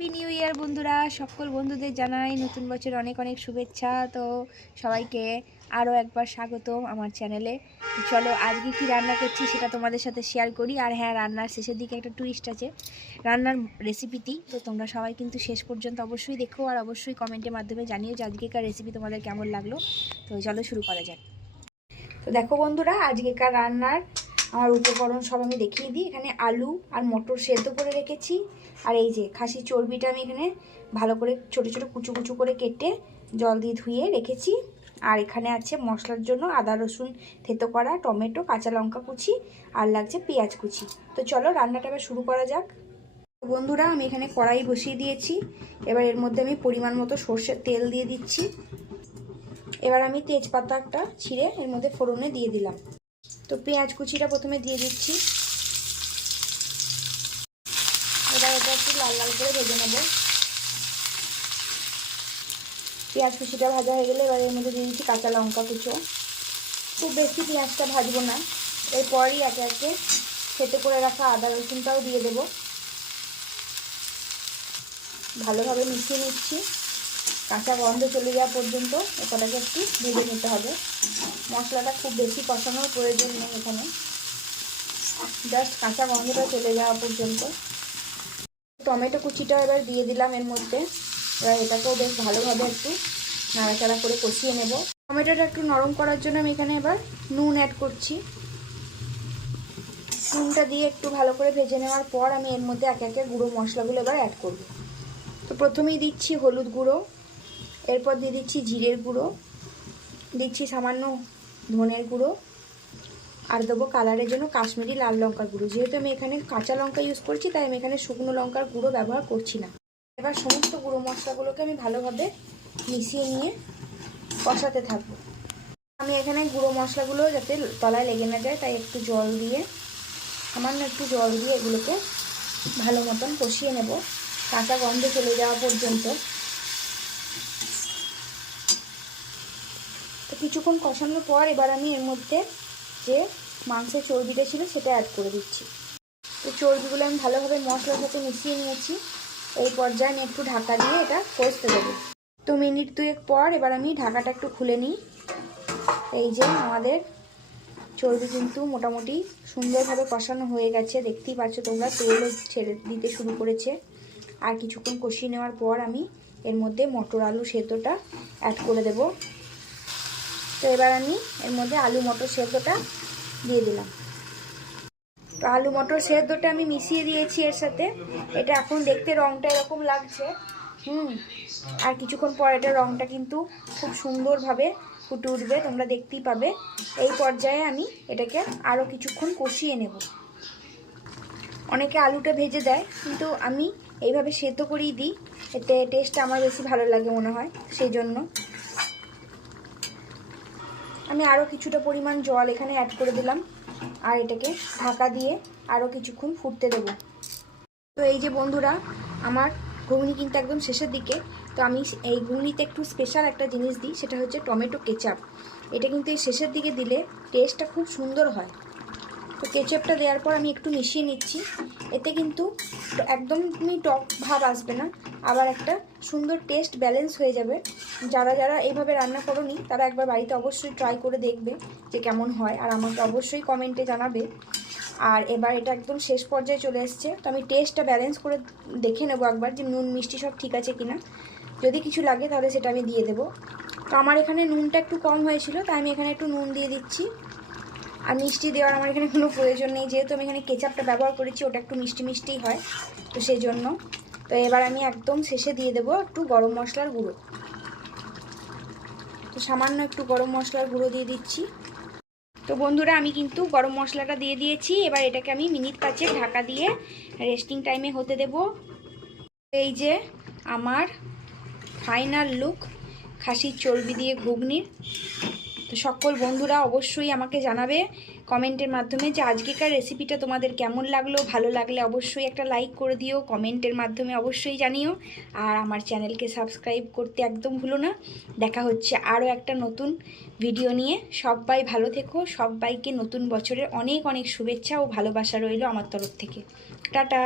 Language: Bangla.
হ্যাপি নিউ ইয়ার বন্ধুরা, সকল বন্ধুদের জানাই নতুন বছর অনেক অনেক শুভেচ্ছা। তো সবাইকে আরও একবার স্বাগতম আমার চ্যানেলে। চলো আজকে কি রান্না করছি সেটা তোমাদের সাথে শেয়ার করি। আর হ্যাঁ, রান্নার শেষের দিকে একটা টুইস্ট আছে রান্নার রেসিপিটি। তো তোমরা সবাই কিন্তু শেষ পর্যন্ত অবশ্যই দেখো আর অবশ্যই কমেন্টের মাধ্যমে জানিও যে আজকেকার রেসিপি তোমাদের কেমন লাগলো। তো চলো শুরু করা যাক। তো দেখো বন্ধুরা, আজকেকার রান্নার আমার উপকরণ সব আমি দেখিয়ে দিই। এখানে আলু আর মটর সেদ্ধ করে রেখেছি। আর এই যে খাসির চর্বিটা আমি এখানে ভালো করে ছোটো ছোটো কুচু কুচু করে কেটে জল দিয়ে ধুয়ে রেখেছি। আর এখানে আছে মশলার জন্য আদা রসুন থেতো করা, টমেটো, কাঁচা লঙ্কা কুচি, আর লাগছে পেঁয়াজ কুচি। তো চলো রান্নাটা এবার শুরু করা যাক। বন্ধুরা, আমি এখানে কড়াই বসিয়ে দিয়েছি। এবার এর মধ্যে আমি পরিমাণ মতো সর্ষের তেল দিয়ে দিচ্ছি। এবার আমি তেজপাতাটা ছিঁড়ে এর মধ্যে ফোড়নে দিয়ে দিলাম। তো পেঁয়াজ কুচিটা প্রথমে দিয়ে দিচ্ছি। এবার এটা একটু লাল লাল করে ভেজে নেব। পেঁয়াজ কুচিটা ভাজা হয়ে গেলে এবার এর মধ্যে দিয়ে দিচ্ছি কাঁচা লঙ্কা কুচো। খুব বেশি পেঁয়াজটা ভাজবো না। এরপরই একে একে থেতো করে রাখা আদা রসুনটাও দিয়ে দেব। ভালোভাবে মিশিয়ে নিচ্ছি। কাঁচা গন্ধ চলে যাওয়া পর্যন্ত এটাকে একটু ভেজে নিতে হবে। মশলাটা খুব বেশি কষানোর প্রয়োজন নেই এখানে, জাস্ট কাঁচা গন্ধটা চলে যাওয়া পর্যন্ত। টমেটো কুচিটা এবার দিয়ে দিলাম এর মধ্যে। এবার এটাকেও বেশ ভালোভাবে একটু নাড়াচাড়া করে কষিয়ে নেব। টমেটোটা একটু নরম করার জন্য আমি এখানে এবার নুন অ্যাড করছি। নুনটা দিয়ে একটু ভালো করে ভেজে নেওয়ার পর আমি এর মধ্যে একে একে গুঁড়ো মশলাগুলো এবার অ্যাড করব। তো প্রথমেই দিচ্ছি হলুদ গুঁড়ো, এরপর দিয়ে দিচ্ছি জিরের গুঁড়ো, দিচ্ছি সামান্য ধনের গুঁড়ো, আর দেবো কালারের জন্য কাশ্মীরি লাল লঙ্কার গুঁড়ো। যেহেতু আমি এখানে কাঁচা লঙ্কা ইউজ করছি তাই আমি এখানে শুকনো লঙ্কার গুঁড়ো ব্যবহার করছি না। এবার সমস্ত গুঁড়ো মশলাগুলোকে আমি ভালোভাবে মিশিয়ে নিয়ে কষাতে থাকবো। আমি এখানে গুঁড়ো মশলাগুলো যাতে তলায় লেগে না যায় তাই একটু জল দিয়ে, সামান্য একটু জল দিয়ে এগুলোকে ভালো মতন কষিয়ে নেব কাঁচা গন্ধ চলে যাওয়া পর্যন্ত। তো কিছুক্ষণ কষানোর পর এবার আমি এর মধ্যে যে মাংসের চর্বিটা ছিল সেটা অ্যাড করে দিচ্ছি। তো চর্বিগুলো আমি ভালোভাবে মশলার সাথে মিশিয়ে নিয়েছি। এই পর্যায়ে আমি একটু ঢাকা দিয়ে এটা কষতে দেবো। তো মিনিট দুয়েক পর এবার আমি ঢাকাটা একটু খুলে নিই। এই যে আমাদের চর্বি কিন্তু মোটামুটি সুন্দরভাবে কষানো হয়ে গেছে, দেখতেই পাচ্ছ তোমরা, তেলও ছেড়ে দিতে শুরু করেছে। আর কিছুক্ষণ কষিয়ে নেওয়ার পর আমি এর মধ্যে মটর আলু সেদ্ধটা অ্যাড করে দেব। তো এবার আমি এর মধ্যে আলু মটর সেদ্ধটা দিয়ে দিলাম। তো আলু মটর সেদ্ধটা আমি মিশিয়ে দিয়েছি এর সাথে। এটা এখন দেখতে রঙটা এরকম লাগছে, আর কিছুক্ষণ পর এটা রঙটা কিন্তু খুব সুন্দরভাবে ফুটে উঠবে, তোমরা দেখতেই পাবে। এই পর্যায়ে আমি এটাকে আরও কিছুক্ষণ কষিয়ে নেব। অনেকে আলুটা ভেজে দেয়, কিন্তু আমি এইভাবে সেদ্ধ করেই দিই, এতে টেস্টটা আমার বেশি ভালো লাগে মনে হয়, সেই জন্য আমি আরও কিছুটা পরিমাণ জল এখানে অ্যাড করে দিলাম। আর এটাকে ঢাকা দিয়ে আরও কিছুক্ষণ ফুটতে দেব। তো এই যে বন্ধুরা, আমার ঘুগনি কিন্তু একদম শেষের দিকে। তো আমি এই ঘুগনিতে একটু স্পেশাল একটা জিনিস দিই, সেটা হচ্ছে টমেটো কেচাপ। এটা কিন্তু এই শেষের দিকে দিলে টেস্টটা খুব সুন্দর হয়। তো কেচাপটা দেওয়ার পর আমি একটু মিশিয়ে নিচ্ছি। এতে কিন্তু একদমই টক ভাব আসবে না, আবার একটা সুন্দর টেস্ট ব্যালেন্স হয়ে যাবে। যারা যারা এইভাবে রান্না করোনি তারা একবার বাড়িতে অবশ্যই ট্রাই করে দেখবে যে কেমন হয়, আর আমাকে অবশ্যই কমেন্টে জানাবে। আর এবার এটা একদম শেষ পর্যায়ে চলে এসছে। তো আমি টেস্টটা ব্যালেন্স করে দেখে নেবো একবার যে নুন মিষ্টি সব ঠিক আছে কিনা। যদি কিছু লাগে তাহলে সেটা আমি দিয়ে দেবো। তো আমার এখানে নুনটা একটু কম হয়েছিল তাই আমি এখানে একটু নুন দিয়ে দিচ্ছি। আর মিষ্টি দেওয়ার আমার এখানে কোনো প্রয়োজন নেই, যেহেতু আমি এখানে কেচাপটা ব্যবহার করেছি, ওটা একটু মিষ্টি মিষ্টিই হয়, তো সেই জন্য। তো এবার আমি একদম শেষে দিয়ে দেবো একটু গরম মশলার গুঁড়ো। তো সামান্য একটু গরম মশলার গুঁড়ো দিয়ে দিচ্ছি। তো বন্ধুরা, আমি কিন্তু গরম মশলাটা দিয়ে দিয়েছি। এবার এটাকে আমি মিনিট 5 ঢাকা দিয়ে রেস্টিং টাইমে হতে দেব। এই যে আমার ফাইনাল লুক খাসির চর্বি দিয়ে ঘুগনির। তো সকল বন্ধুরা অবশ্যই আমাকে জানাবে কমেন্টের মাধ্যমে যে আজকেকার রেসিপিটা তোমাদের কেমন লাগলো। ভালো লাগলে অবশ্যই একটা লাইক করে দিও, কমেন্টের মাধ্যমে অবশ্যই জানিও। আর আমার চ্যানেলকে সাবস্ক্রাইব করতে একদম ভুলো না। দেখা হচ্ছে আরও একটা নতুন ভিডিও নিয়ে। সবাই ভালো থেকো, সবাইকে নতুন বছরের অনেক অনেক শুভেচ্ছা ও ভালোবাসা রইল আমার তরফ থেকে। টাটা।